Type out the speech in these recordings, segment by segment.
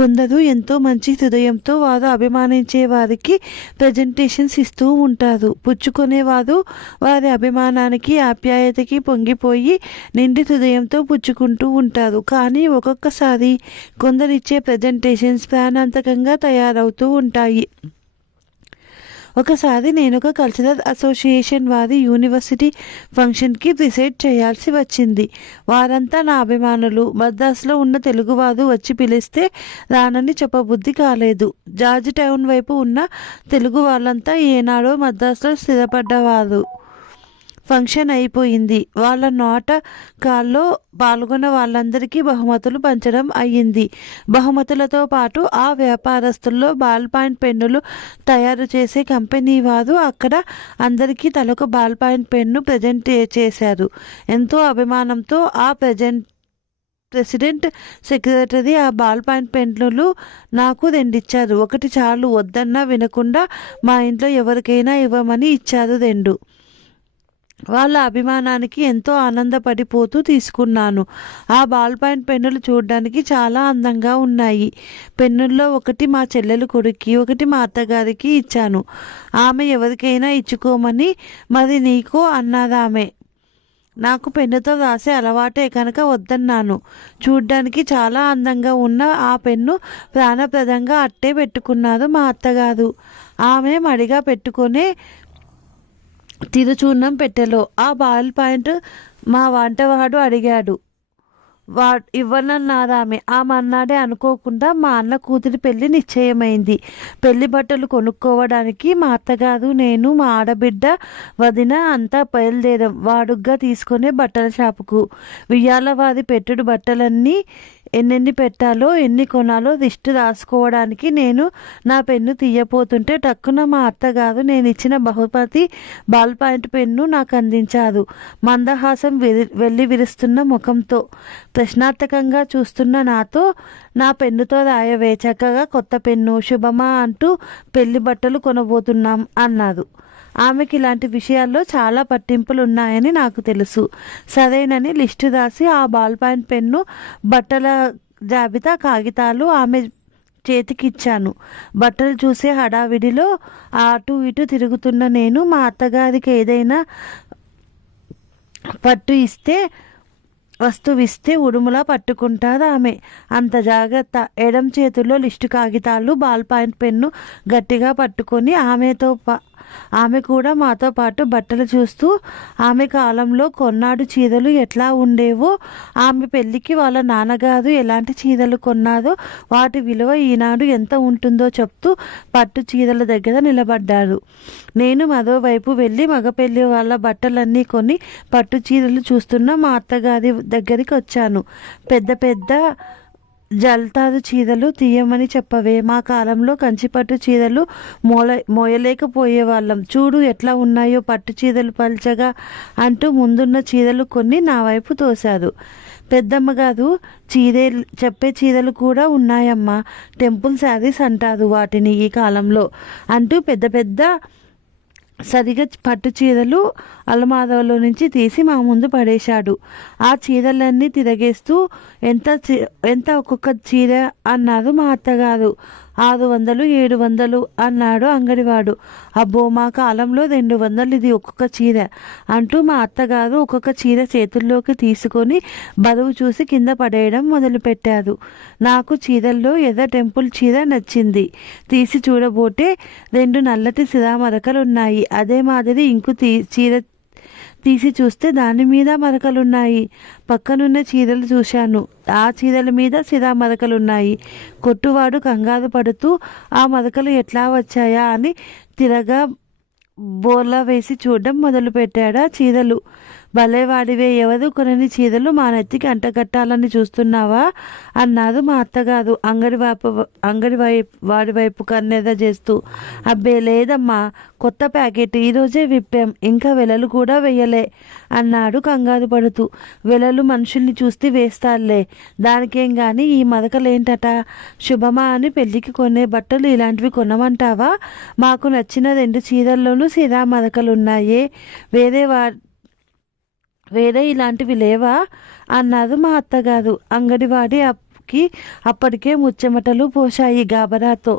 కొందరు ఎంతో మంచి హృదయంతో వారు అభిమానించే వారికి ప్రజెంటేషన్స్ ఇస్తూ ఉంటారు. పుచ్చుకునేవారు వారి అభిమానానికి ఆప్యాయతకి పొంగిపోయి నిండి హృదయంతో పుచ్చుకుంటూ ఉంటారు. కానీ ఒక్కొక్కసారి కొందరిచ్చే ప్రజెంటేషన్స్ ప్రాణాంతకంగా తయారవుతూ ఉంటాయి. ఒకసారి నేను ఒక కల్చరల్ అసోసియేషన్ వారి యూనివర్సిటీ ఫంక్షన్కి ప్రిసైడ్ చేయాల్సి వచ్చింది. వారంతా నా అభిమానులు. మద్రాసులో ఉన్న తెలుగువారు వచ్చి పిలిస్తే రానని చెప్పబుద్ధి కాలేదు. జార్జ్ టౌన్ వైపు ఉన్న తెలుగు వాళ్ళంతా ఏనాడో మద్రాసులో స్థిరపడ్డవారు. ఫంక్షన్ అయిపోయింది. వాళ్ళ నాటకాల్లో పాల్గొన్న వాళ్ళందరికీ బహుమతులు పంచడం అయ్యింది. బహుమతులతో పాటు ఆ వ్యాపారస్తుల్లో బాల్ పాయింట్ పెన్నులు తయారు చేసే కంపెనీ వారు అక్కడ అందరికీ తలొక బాల్ పాయింట్ పెన్ను ప్రజెంట్ చేశారు. ఎంతో అభిమానంతో ఆ ప్రెసిడెంట్ సెక్రటరీ ఆ బాల్ పాయింట్ పెన్నులు నాకు రెండిచ్చారు. ఒకటి చాలు, వద్దన్నా వినకుండా మా ఇంట్లో ఎవరికైనా ఇవ్వమని ఇచ్చారు 2. వాళ్ళ అభిమానానికి ఎంతో ఆనందపడిపోతూ తీసుకున్నాను. ఆ బాల్ పాయింట్ పెన్నులు చూడడానికి చాలా అందంగా ఉన్నాయి. పెన్నుల్లో ఒకటి మా చెల్లెలు కొడుక్కి, ఒకటి మా అత్తగారికి ఇచ్చాను. ఆమె ఎవరికైనా ఇచ్చుకోమని, మరి నీకో అన్నదామె. నాకు పెన్నుతో రాసే అలవాటే కనుక వద్దన్నాను. చూడ్డానికి చాలా అందంగా ఉన్న ఆ పెన్ను ప్రాణప్రదంగా అట్టే పెట్టుకున్నారు మా అత్తగారు. ఆమె మడిగా పెట్టుకునే తిరుచూర్ణం పెట్టెలో ఆ బాల్ పాయింట్ మా వంటవాడు అడిగాడు. ఇవ్వనన్నారామె. ఆమె అన్నాడే అనుకోకుండా మా అన్న కూతురి పెళ్లి నిశ్చయమైంది. పెళ్లి బట్టలు కొనుక్కోవడానికి మా అత్తగారు, నేను, మా ఆడబిడ్డ, వదిన అంతా బయలుదేరాం వాడుగ్గా తీసుకునే బట్టల షాపుకు. వియ్యాల వారి పెట్టుడు బట్టలన్నీ ఎన్నెన్ని పెట్టాలో, ఎన్ని కొనాలో లిస్టు రాసుకోవడానికి నేను నా పెన్ను తీయపోతుంటే టక్కున మా అత్తగారు నేనిచ్చిన బహుమతి బాల్ పాయింట్ పెన్ను నాకు అందించారు. మందహాసం వెళ్ళి విరుస్తున్న ముఖంతో ప్రశ్నార్థకంగా చూస్తున్న నాతో, నా పెన్నుతో రాయవే, చక్కగా కొత్త పెన్ను, శుభమా అంటూ పెళ్లి బట్టలు కొనబోతున్నాం అన్నారు. ఆమెకి ఇలాంటి విషయాల్లో చాలా పట్టింపులు ఉన్నాయని నాకు తెలుసు. సరేనని లిస్టు రాసి ఆ బాల్ పాయింట్ పెన్ను, బట్టల జాబితా కాగితాలు ఆమె చేతికిచ్చాను. బట్టలు చూసే హడావిడిలో అటు ఇటు తిరుగుతున్న నేను మా అత్తగారికి ఏదైనా వస్తువిస్తే ఉడుములా పట్టుకుంటారు ఆమె. అంత జాగ్రత్త. ఎడం చేతుల్లో లిస్టు కాగితాలు, బాల్ పాయింట్ పెన్ను గట్టిగా పట్టుకొని ఆమె కూడా మాతో పాటు బట్టలు చూస్తూ, ఆమె కాలంలో కొన్నాడు చీరలు ఎట్లా ఉండేవో, ఆమె పెళ్ళికి వాళ్ళ నాన్నగారు ఎలాంటి చీరలు కొన్నారో వాటి విలువ ఈనాడు ఎంత ఉంటుందో చెప్తూ పట్టు చీరల దగ్గర నిలబడ్డారు. నేను మరోవైపు వెళ్ళి మగపెళ్లి వాళ్ళ బట్టలన్నీ కొని పట్టు చీరలు చూస్తున్న మా అత్తగారి దగ్గరికి వచ్చాను. పెద్ద పెద్ద జల్తారు చీరలు తీయమని చెప్పవే, మా కాలంలో కంచిపట్టు చీరలు మోయలేకపోయేవాళ్ళం. చూడు ఎట్లా ఉన్నాయో పట్టు చీరలు పల్చగా అంటూ ముందున్న చీరలు కొన్ని నా వైపు తోశారు. పెద్దమ్మగారు, చెప్పే చీరలు కూడా ఉన్నాయమ్మా, టెంపుల్ శారీస్ అంటారు వాటిని ఈ కాలంలో అంటూ పెద్ద పెద్ద సరిగా పట్టు చీరలు అలమారాలో నుంచి తీసి మా ముందు పడేశాడు. ఆ చీరలన్నీ తిరగేస్తూ ఎంత ఒక్కొక్క చీర అన్నారు మా అత్తగారు. 600, 700 అన్నాడు అంగడివాడు. అబ్బో, మా కాలంలో 200 ఇది ఒక్కొక్క చీర అంటూ మా అత్తగారు ఒక్కొక్క చీర చేతుల్లోకి తీసుకొని బరువు చూసి కింద పడేయడం మొదలుపెట్టారు. నాకు చీరల్లో ఎర్ర టెంపుల్ చీర నచ్చింది. తీసి చూడబోతే 2 నల్లటి సిరా మరకలున్నాయి. అదే మాదిరి ఇంకో చీర తీసి చూస్తే దాని మీద మరకలున్నాయి. పక్కనున్న చీరలు చూశాను. ఆ చీరల మీద సిరా మరకలున్నాయి. కొట్టువాడు కంగారు పడుతూ ఆ మరకలు ఎట్లా వచ్చాయా అని తిరగా బోర్లా వేసి చూడడం మొదలుపెట్టాడు. ఆ చీరలు భలేవాడివే, ఎవరు కొనని చీరలు మా నెత్తికి అంటగట్టాలని చూస్తున్నావా అన్నారు మా అత్తగారు వాడి వైపు కన్నెర్ర చేస్తూ. అబ్బే లేదమ్మా, కొత్త ప్యాకెట్ ఈరోజే విప్పాం, ఇంకా వెలలు కూడా వేయలే అన్నాడు కంగారు పడుతూ. వెలలు మనుషుల్ని చూస్తే వేస్తారులే, దానికేం గాని ఈ మరకలేంటట. శుభమా అని పెళ్ళికి కొనే బట్టలు ఇలాంటివి కొనమంటావా? మాకు నచ్చిన 2 చీరల్లోనూ సిరా మరకలున్నాయే, వేరే ఇలాంటివి లేవా అన్నారు మా అత్తగారు. అంగడివాడి నాకి అప్పటికే ముచ్చెమటలు పోశాయి గాబరాతో.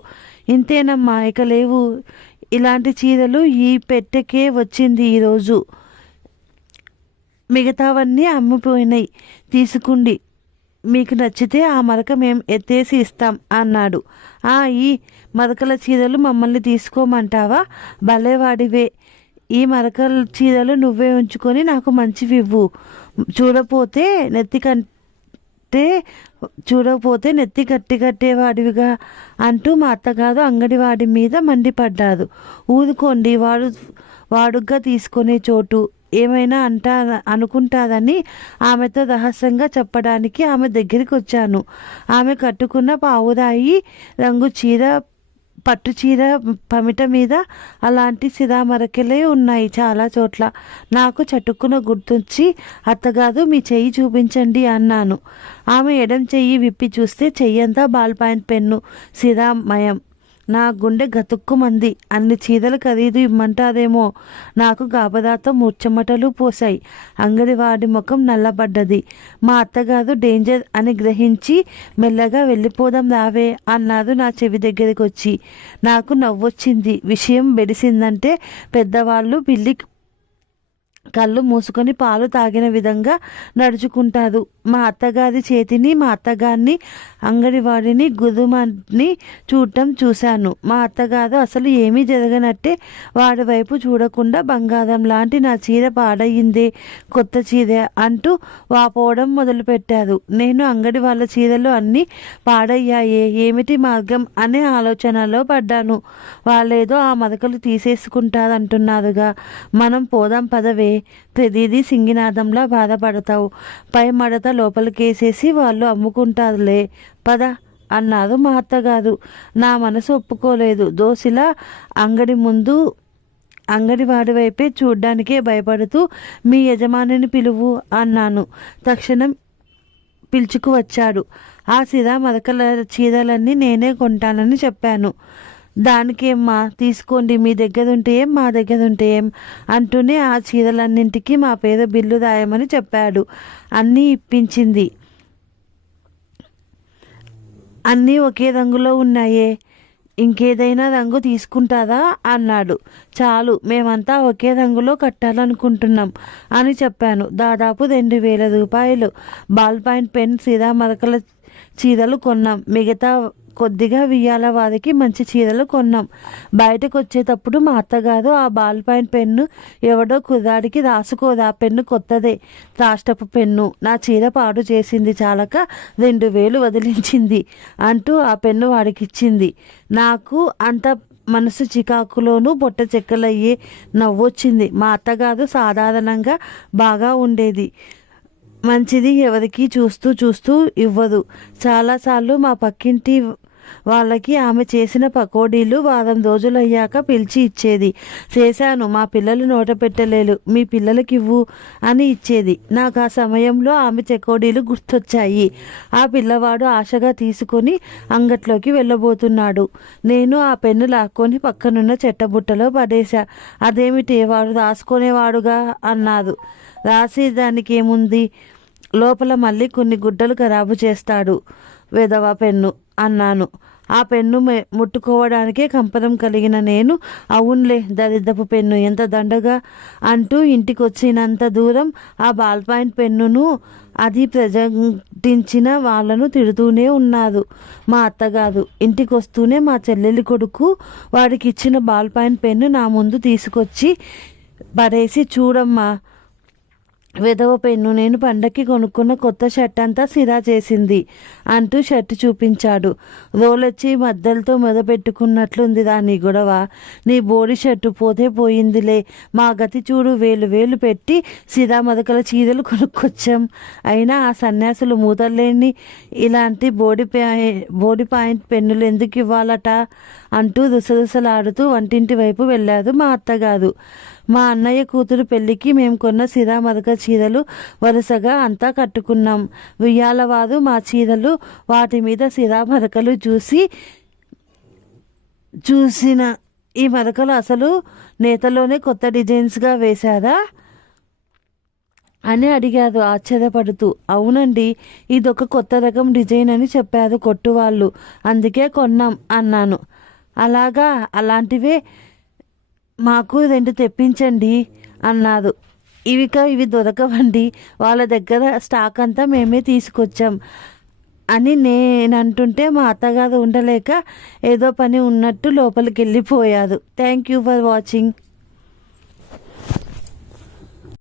ఇంతేనమ్మా, ఇక లేవు ఇలాంటి చీరలు, ఈ పెట్టెకే వచ్చింది ఈరోజు. మిగతావన్నీ అమ్మిపోయినాయి, తీసుకుండి. మీకు నచ్చితే ఆ మరక మేం ఎత్తేసి ఇస్తాం అన్నాడు. ఈ మరకల చీరలు మమ్మల్ని తీసుకోమంటావా? భలేవాడివే. ఈ మరకల చీరలు నువ్వే ఉంచుకొని నాకు మంచివివ్వు. చూడపోతే నెత్తి కట్టేవాడివిగా అంటూ మా అత్తగారు అంగడివాడి మీద మండిపడ్డారు. ఊరుకోండి, వాడుగ్గా తీసుకునే చోటు ఏమైనా అనుకుంటారని ఆమెతో రహస్యంగా చెప్పడానికి ఆమె దగ్గరికి వచ్చాను. ఆమె కట్టుకున్న పావురాయి రంగు చీర, పట్టు చీర పమిట మీద అలాంటి సిరామరకెలే ఉన్నాయి చాలా చోట్ల. నాకు చటుక్కున గుర్తొచ్చి, అత్తగారు మీ చెయ్యి చూపించండి అన్నాను. ఆమె ఎడం చెయ్యి విప్పి చూస్తే చెయ్యంతా బాల్ పాయింట్ పెన్ను సిరామయం. నా గుండె గతుక్కుమంది. అన్ని చీరల ఖరీదు ఇమ్మంటారేమో. నాకు గాబరాతో ముచ్చెమటలు పోసాయి. అంగడివాడి ముఖం నల్లబడ్డది. మా అత్తగారు డేంజర్ అని గ్రహించి, మెల్లగా వెళ్ళిపోదాం రావే అన్నారు నా చెవి దగ్గరికి వచ్చి. నాకు నవ్వొచ్చింది. విషయం బెడిసిందంటే పెద్దవాళ్ళు పిల్లి కళ్ళు మూసుకొని పాలు తాగిన విధంగా నడుచుకుంటారు. మా అత్తగారి చేతిని, మా అత్తగారిని, అంగడివాడిని, గుదుమని చూశాను. మా అత్తగారు అసలు ఏమీ జరగనట్టే వాడి వైపు చూడకుండా, బంగారం లాంటి నా చీర పాడయిందే, కొత్త చీర అంటూ వాపోవడం మొదలుపెట్టారు. నేను అంగడి వాళ్ళ చీరలు అన్నీ పాడయ్యాయే, ఏమిటి మార్గం అనే ఆలోచనలో పడ్డాను. వాళ్ళేదో ఆ మరకలు తీసేసుకుంటారంటున్నారుగా, మనం పోదాం పదవే. ప్రతిదీ సింగినాదంలా బాధపడతావు. పై మడత లోపలికేసేసి వాళ్ళు అమ్ముకుంటారులే, పద అన్నారు మా అత్తగారు. నా మనసు ఒప్పుకోలేదు. దోసిలా అంగడి వాడి వైపే చూడ్డానికే భయపడుతూ, మీ యజమానిని పిలువు అన్నాను. తక్షణం పిలుచుకు వచ్చాడు. ఆ సిరా మరకల చీరలన్నీ నేనే కొంటానని చెప్పాను. దానికేమ్మా, తీసుకోండి, మీ దగ్గర ఉంటే ఏం, మా దగ్గర ఉంటే ఏం అంటూనే ఆ చీరలన్నింటికి మా పేరు బిల్లు రాయమని చెప్పాడు. అన్నీ ఇప్పించింది. అన్నీ ఒకే రంగులో ఉన్నాయే, ఇంకేదైనా రంగు తీసుకుంటారా అన్నాడు. చాలు, మేమంతా ఒకే రంగులో కట్టాలనుకుంటున్నాం అని చెప్పాను. దాదాపు 2000 రూపాయలు బాల్ పాయింట్ పెన్ సిరా మరకల చీరలు కొన్నాం. మిగతా కొద్దిగా వియ్యాల వారికి మంచి చీరలు కొన్నాం. బయటకు వచ్చేటప్పుడు మా అత్తగారు, ఆ బాల్ పాయింట్ పెన్ను ఎవడో కుర్రాడికి రాసుకోదా, పెన్ను కొత్తదే, రాష్ట్రపు పెన్ను, నా చీర పాడు చేసింది చాలక 2000 వదిలించింది అంటూ ఆ పెన్ను వాడికిచ్చింది. నాకు అంత మనసు చికాకులోనూ పొట్ట చెక్కలయ్యే నవ్వొచ్చింది. మా అత్తగారు సాధారణంగా బాగా ఉండేది. మంచిది ఎవరికి చూస్తూ ఇవ్వదు. చాలాసార్లు మా పక్కింటి వాళ్ళకి ఆమె చేసిన పకోడీలు వారం రోజులయ్యాక పిలిచి ఇచ్చేది. చేశాను, మా పిల్లలు నోట పెట్టలేరు, మీ పిల్లలకి ఇవ్వు అని ఇచ్చేది. నాకు ఆ సమయంలో ఆమె చెకోడీలు గుర్తొచ్చాయి. ఆ పిల్లవాడు ఆశగా తీసుకొని అంగట్లోకి వెళ్ళబోతున్నాడు. నేను ఆ పెన్ను లాక్కొని పక్కనున్న చెట్టబుట్టలో పడేశా. అదేమిటి, వాడు రాసుకునేవాడుగా అన్నారు. రాసేదానికి ఏముంది, లోపల మళ్ళీ కొన్ని గుడ్డలు ఖరాబు చేస్తాడు వెధవ పెన్ను అన్నాను. ఆ పెన్ను ముట్టుకోవడానికే కంపనం కలిగిన నేను, అవునులే దరిద్రపు పెన్ను, ఎంత దండగా అంటూ ఇంటికి వచ్చినంత దూరం ఆ బాల్ పాయింట్ పెన్నును అది ప్రజెంటించిన వాళ్ళను తిడుతూనే ఉన్నారు. మా అత్తగారు ఇంటికి వస్తూనే మా చెల్లెలి కొడుకు వాడికి ఇచ్చిన బాల్ పాయింట్ పెన్ను నా ముందు తీసుకొచ్చి పడేసి, చూడమ్మా వెధవ పెన్ను, నేను పండక్కి కొనుక్కున్న కొత్త షర్ట్ అంతా సిరా చేసింది అంటూ షర్ట్ చూపించాడు. రోలొచ్చి మద్దలతో మొదపెట్టుకున్నట్లుంది నీ గొడవ. నీ బోడి షర్టు పోతే పోయిందిలే, మా గతి చూడు, వేలు పెట్టి సిరా మదకల చీరలు కొనుక్కొచ్చాం. అయినా ఆ సన్యాసులు మూతలేని ఇలాంటి బోడి పాయింట్ పెన్నులు ఎందుకు ఇవ్వాలట అంటూ రుసరుసలాడుతూ వంటింటి వైపు వెళ్ళారు మా అత్తగారు. మా అన్నయ్య కూతురు పెళ్లికి మేము కొన్న సిరా మరక చీరలు వరుసగా అంతా కట్టుకున్నాం. ఉయ్యాలవారు మా చీరలు, వాటి మీద సిరా మరకలు చూసిన ఈ మరకలు అసలు నేతలోనే కొత్త డిజైన్స్గా వేశారా అని అడిగారు ఆశ్చర్యపడుతూ. అవునండి, ఇదొక కొత్త రకం డిజైన్ అని చెప్పారు కొట్టు వాళ్ళు, అందుకే కొన్నాం అన్నాను. అలాగా, అలాంటివే మాకు 2 తెప్పించండి అన్నారు. ఇవి దొరకవండి, వాళ్ళ దగ్గర స్టాక్ అంతా మేమే తీసుకొచ్చాం అని నేనంటుంటే మా అత్తగారు ఉండలేక ఏదో పని ఉన్నట్టు లోపలికి వెళ్ళిపోయారు. Thank you for watching.